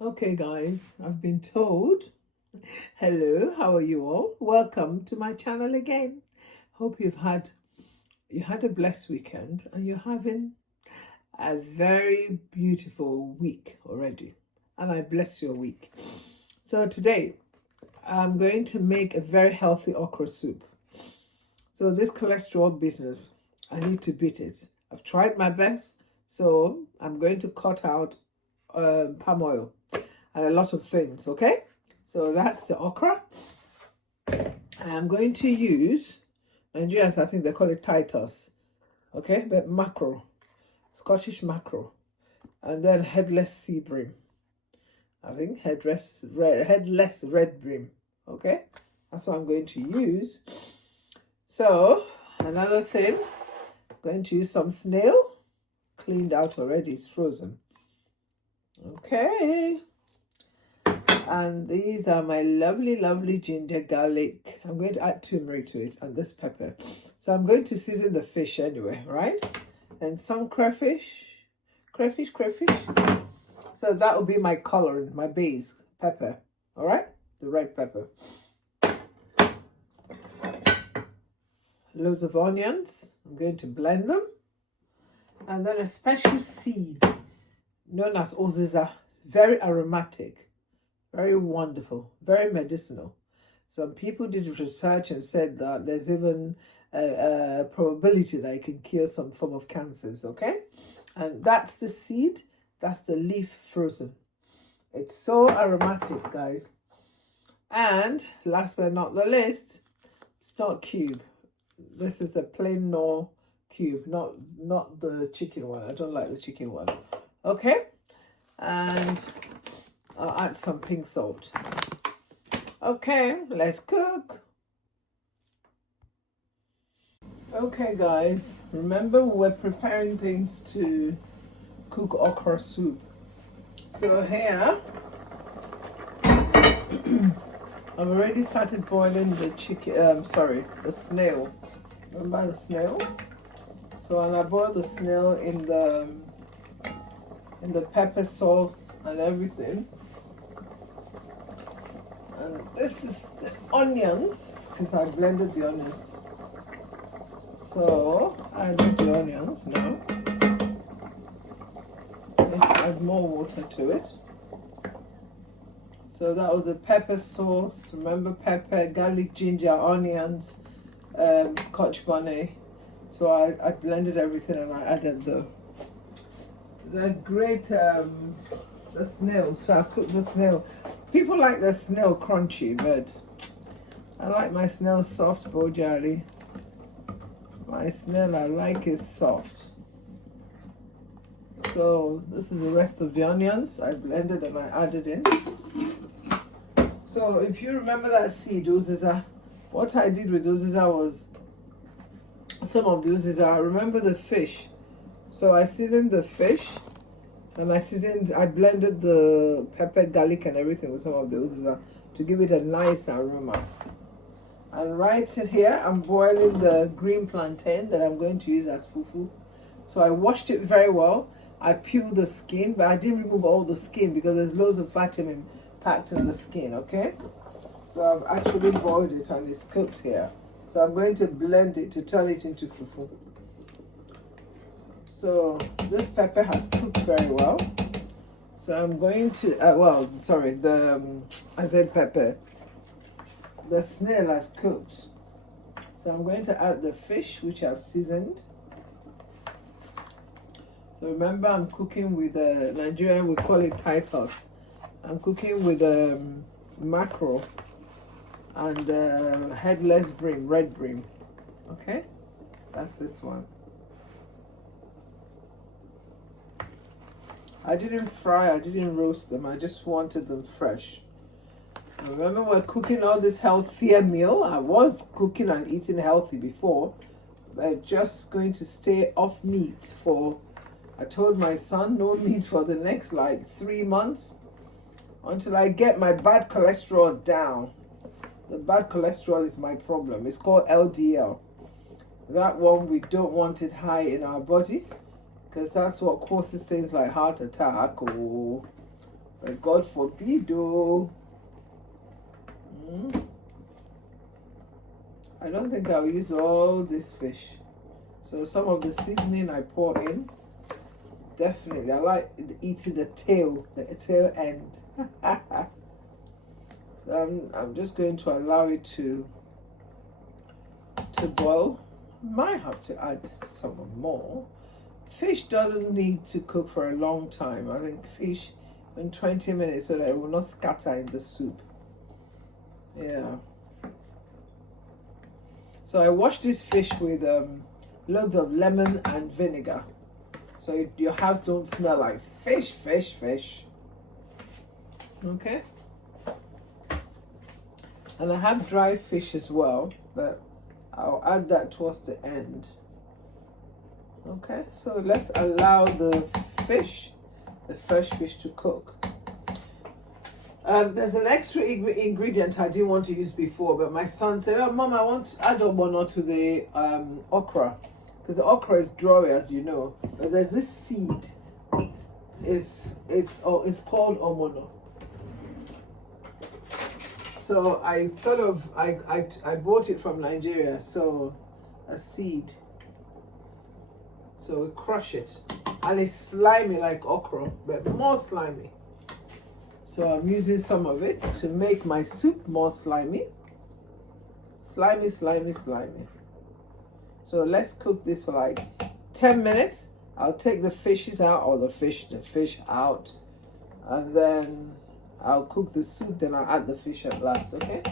Okay, guys, I've been told. Hello, how are you all? Welcome to my channel again. Hope you had a blessed weekend and you're having a very beautiful week already. And I bless your week. So today I'm going to make a very healthy okra soup. So this cholesterol business, I need to beat it. I've tried my best, so I'm going to cut out palm oil and a lot of things, okay? So that's the okra. I'm going to use, Nigerians, I think they call it Titus, okay? But mackerel, Scottish mackerel, and then headless sea bream. I think headless red bream, okay? That's what I'm going to use. So, another thing, I'm going to use some snail, cleaned out already, it's frozen. Okay. And these are my lovely ginger garlic. I'm going to add turmeric to it and this pepper. So I'm going to season the fish anyway, right? And some crayfish. So that will be my coloring, my base pepper. All right? The red pepper. Loads of onions. I'm going to blend them. And then a special seed known as oziza. It's very aromatic. Very wonderful, very medicinal. Some people did research and said that there's even a probability that it can cure some form of cancers, okay? And that's the seed, that's the leaf frozen. It's so aromatic, guys. And last but not the least, stock cube. This is the plain Knorr cube, not the chicken one. I don't like the chicken one. Okay? And I'll add some pink salt. Okay, let's cook. Okay, guys, remember we were preparing things to cook okra soup. So here, I've already started boiling the chicken, the snail. Remember the snail? So when I boil the snail in the pepper sauce and everything. And this is the onions, because I blended the onions. So I add the onions now. Add more water to it. So that was a pepper sauce. Remember, pepper, garlic, ginger, onions, scotch bonnet. So I blended everything and I added the snail. So I've cooked the snail. People like the snail crunchy, but I like my snail soft, Bojari. My snail I like is soft. So this is the rest of the onions. I blended and I added in. So if you remember that seed, uziza, what I did with uziza was some of the uziza. Remember the fish. So I seasoned the fish. And I blended the pepper, garlic, and everything with some of the uziza to give it a nice aroma. And right here, I'm boiling the green plantain that I'm going to use as fufu. So I washed it very well. I peeled the skin, but I didn't remove all the skin because there's loads of vitamin packed in the skin, okay? So I've actually boiled it and it's cooked here. So I'm going to blend it to turn it into fufu. So this pepper has cooked very well. So I'm going to, I said pepper. The snail has cooked. So I'm going to add the fish, which I've seasoned. So remember, I'm cooking with Nigerian, we call it Titus. I'm cooking with mackerel and headless bream, red bream. Okay, that's this one. I didn't fry, I didn't roast them, I just wanted them fresh. Remember, we're cooking all this healthier meal. I was cooking and eating healthy before, but just going to stay off meat for, I told my son, no meat for the next like 3 months until I get my bad cholesterol down. The bad cholesterol is my problem. It's called LDL. That one, we don't want it high in our body, because that's what causes things like heart attack or But God forbid, oh. I don't think I'll use all this fish. So some of the seasoning I pour in, definitely. I like eating the tail end. So I'm just going to allow it to boil. Might have to add some more. Fish doesn't need to cook for a long time. I think fish in 20 minutes so that it will not scatter in the soup. Yeah. So I wash this fish with loads of lemon and vinegar, so your house don't smell like fish. Okay. And I have dry fish as well, but I'll add that towards the end. Okay, so let's allow the fresh fish to cook. There's an extra ingredient I didn't want to use before, but my son said, "Oh, Mom, I want to add one to the okra, because the okra is dry, as you know. But there's this seed. It's called omono. So I bought it from Nigeria. So a seed. So we crush it, and it's slimy like okra, but more slimy. So I'm using some of it to make my soup more slimy. Slimy. So let's cook this for like 10 minutes. I'll take the fishes out, or the fish out, and then I'll cook the soup, then I'll add the fish at last, okay?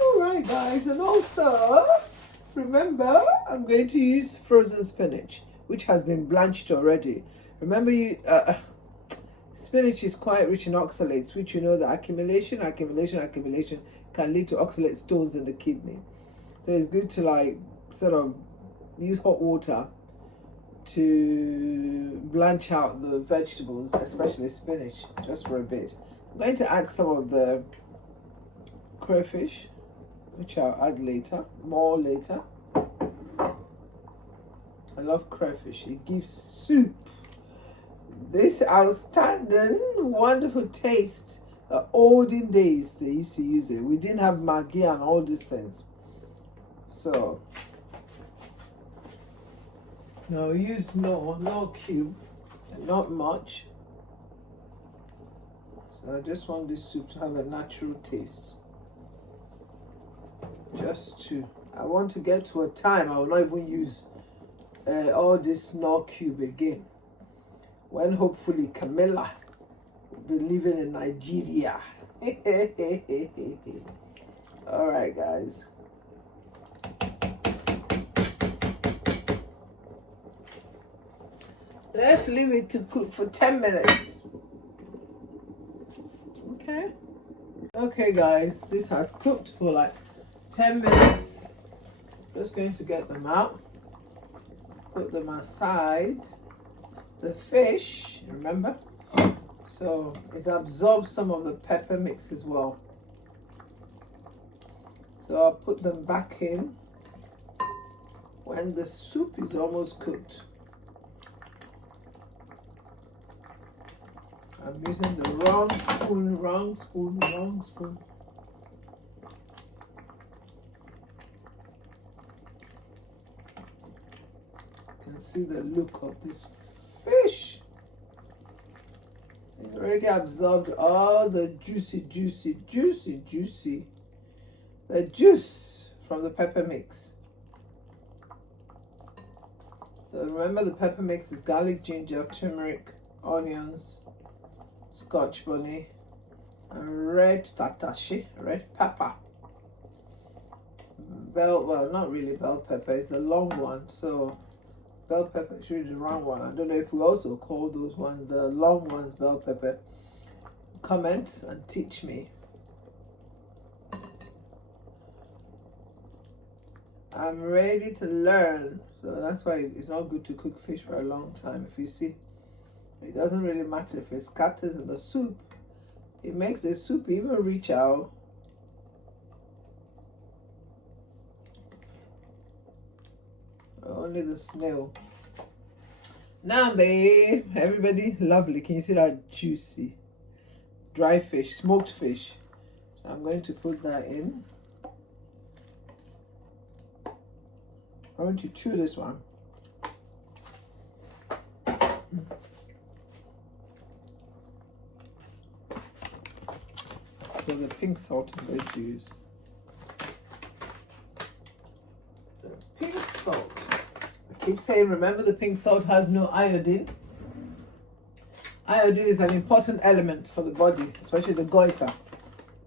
Alright guys, and also, remember, I'm going to use frozen spinach, which has been blanched already. Remember, spinach is quite rich in oxalates, which you know that accumulation can lead to oxalate stones in the kidney. So it's good to like sort of use hot water to blanch out the vegetables, especially spinach, just for a bit. I'm going to add some of the crayfish, which I'll add more later. I love crayfish. It gives soup this outstanding, wonderful taste. The olden days, they used to use it. We didn't have Maggi and all these things. So, now use no cube, not much. So I just want this soup to have a natural taste. I want to get to a time I will not even use all this no cube again. When hopefully Camilla will be living in Nigeria. Alright guys. Let's leave it to cook for 10 minutes. Okay guys, this has cooked for like 10 minutes. Just going to get them out. Put them aside. The fish, remember? So it's absorbed some of the pepper mix as well. So I'll put them back in when the soup is almost cooked. I'm using the wrong spoon. You can see the look of this fish. It's already absorbed all the juicy the juice from the pepper mix. So remember, the pepper mix is garlic, ginger, turmeric, onions, scotch bonnet, and red tatashi, red pepper. Not really bell pepper, it's a long one, so bell pepper is really the wrong one. I don't know if we also call those ones, the long ones, bell pepper. Comment and teach me. I'm ready to learn. So that's why it's not good to cook fish for a long time. If you see, it doesn't really matter if it scatters in the soup. It makes the soup even richer. Only the snail. Now, babe, everybody, lovely. Can you see that juicy? dry fish, smoked fish. So I'm going to put that in. I want to chew this one. So the pink salt I'm going to use. The pink salt. I keep saying, remember the pink salt has no iodine. Iodine is an important element for the body, especially the goiter,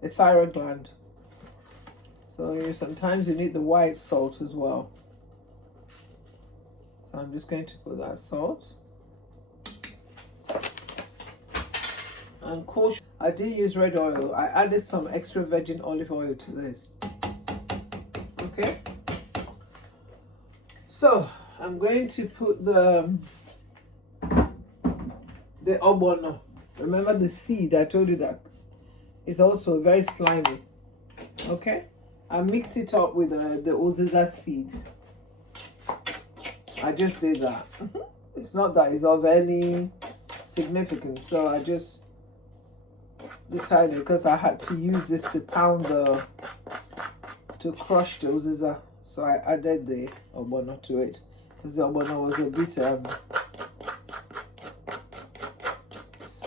the thyroid gland. So sometimes you need the white salt as well. So I'm just going to put that salt. And caution, I did use red oil. I added some extra virgin olive oil to this. Okay. So I'm going to put the ogbono. Remember the seed, I told you that it's also very slimy. Okay. I mixed it up with the uziza seed. I just did that. It's not that it's of any significance, so I just decided, because I had to use this to crush the uziza, so I added the ogbono to it, because the ogbono was a bit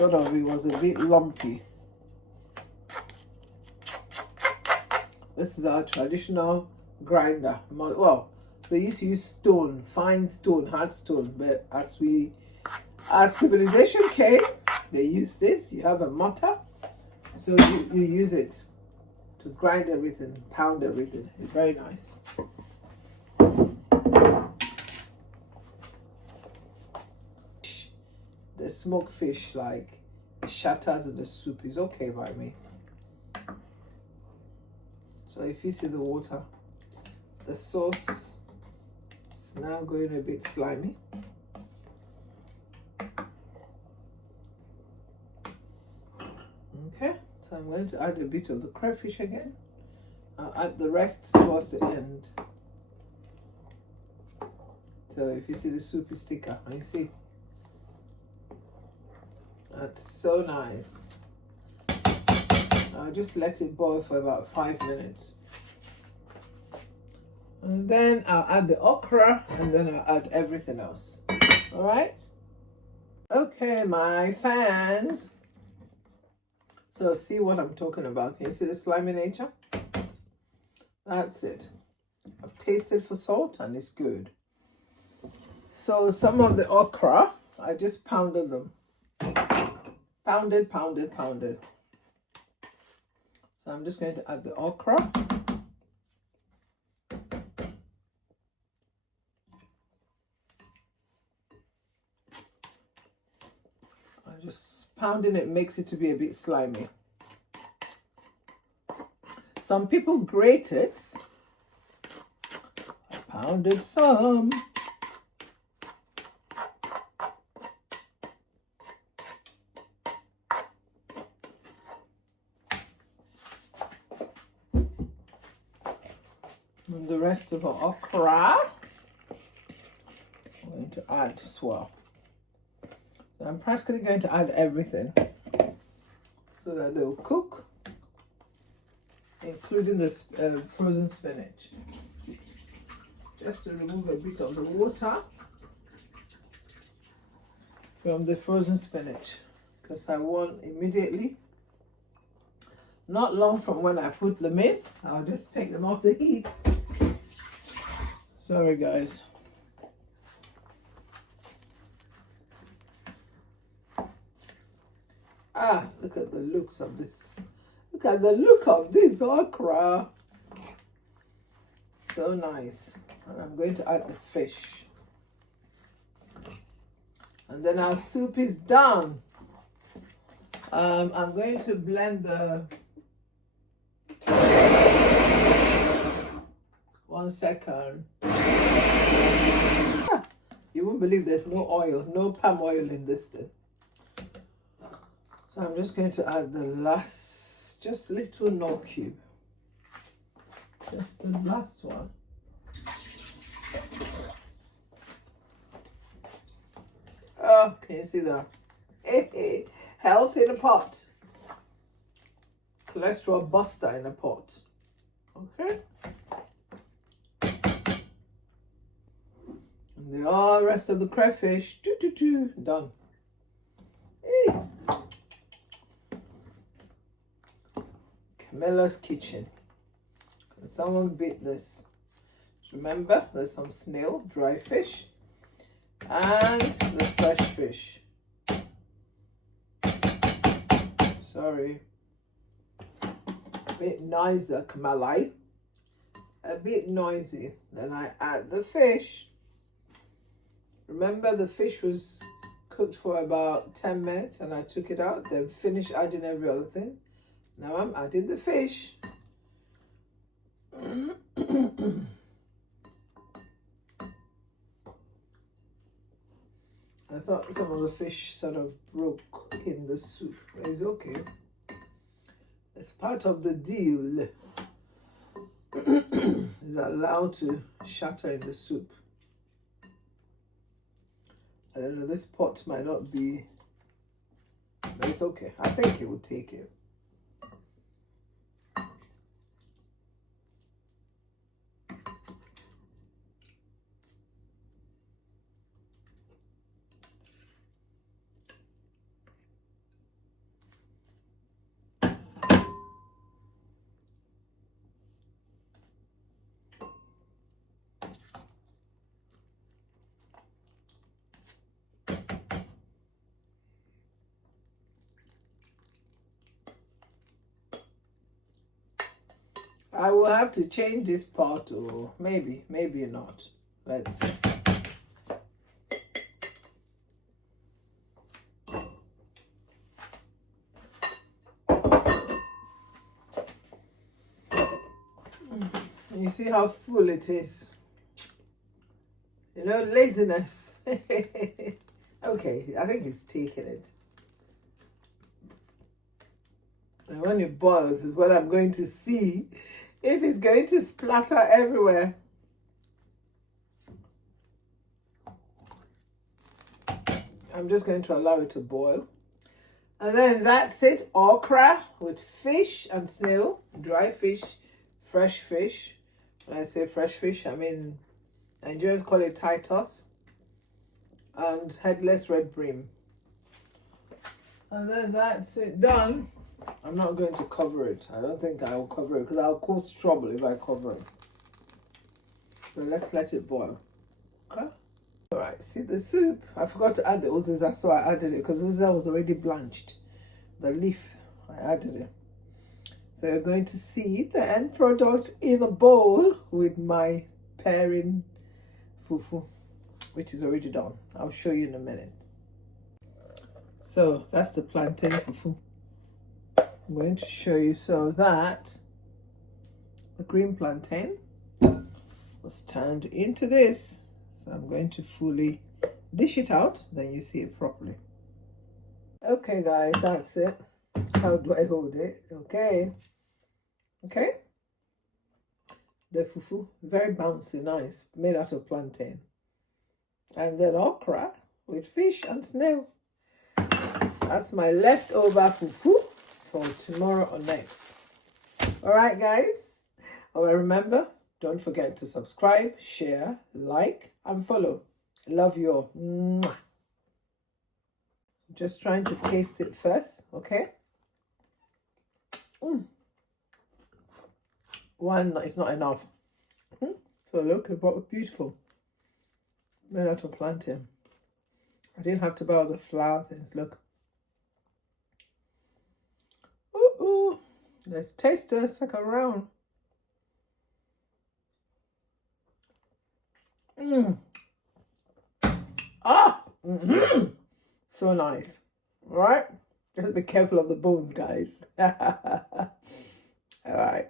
it was a bit lumpy. This is our traditional grinder. Well, they used to use stone, fine stone, hard stone, but as civilization came, they used this. You have a mortar, so you use it to grind everything, pound everything. It's very nice. The smoked fish, like, it shatters in the soup. Is okay by me. So if you see the water, the sauce is now going a bit slimy. Okay, so I'm going to add a bit of the crayfish again. I'll add the rest towards the end. So if you see the soup is thicker, and you see, that's so nice. I'll just let it boil for about 5 minutes. And then I'll add the okra, and then I'll add everything else. All right? Okay, my fans. So see what I'm talking about. Can you see the slimy nature? That's it. I've tasted for salt and it's good. So some of the okra, I just pounded them. Pounded. So I'm just going to add the okra. I'm just pounding it, makes it to be a bit slimy. Some people grate it. I pounded some. And the rest of our okra, I'm going to add as well. So I'm practically going to add everything so that they'll cook, including the frozen spinach. Just to remove a bit of the water from the frozen spinach, because I want immediately, not long from when I put them in, I'll just take them off the heat. Sorry guys. Ah, look at the looks of this. Look at the look of this okra. So nice. And I'm going to add the fish. And then our soup is done. I'm going to blend the... 1 second. Ah, you won't believe there's no oil, no palm oil in this thing. So I'm just going to add the last, just little Knorr cube. Just the last one. Oh, can you see that? Hey, health in a pot. So let's throw a buster in a pot. Okay. And the all rest of the crayfish, done. Hey. Camilla's kitchen. Can someone beat this? Remember, there's some snail, dry fish, and the fresh fish. Sorry. A bit noisy, Kamala. A bit noisy. Then I add the fish. Remember, the fish was cooked for about 10 minutes and I took it out, then finished adding every other thing. Now I'm adding the fish. I thought some of the fish sort of broke in the soup, but it's okay. It's part of the deal. It's allowed to shatter in the soup. I don't know, this pot might not be, but it's okay. I think it will take it. I will have to change this part, or maybe not. Let's see. You see how full it is? You know, laziness. Okay, I think it's taking it. And when it boils is what I'm going to see if it's going to splatter everywhere. I'm just going to allow it to boil. And then that's it. Okra with fish and snail, dry fish, fresh fish. When I say fresh fish, I mean Nigerians call it Titus. And headless red bream. And then that's it done. I'm not going to cover it. I don't think I will cover it because I'll cause trouble if I cover it. So let's let it boil. Okay. Alright, see the soup. I forgot to add the uziza, so I added it because uziza was already blanched. The leaf, I added it. So you're going to see the end product in a bowl with my pairing fufu, which is already done. I'll show you in a minute. So that's the plantain fufu. I'm going to show you so that the green plantain was turned into this. So I'm going to fully dish it out, then you see it properly. Okay guys, that's it. How do I hold it? Okay. Okay. The fufu, very bouncy, nice, made out of plantain. And then okra with fish and snail. That's my leftover fufu for tomorrow or next. All right, guys. Remember, don't forget to subscribe, share, like, and follow. Love you all. Mwah. Just trying to taste it first, okay? One is not enough. So look, it brought beautiful. Made out of plantain. I didn't have to buy all the flour things. Look. Ooh. Let's taste the second round. So nice. All right. Just be careful of the bones, guys. All right.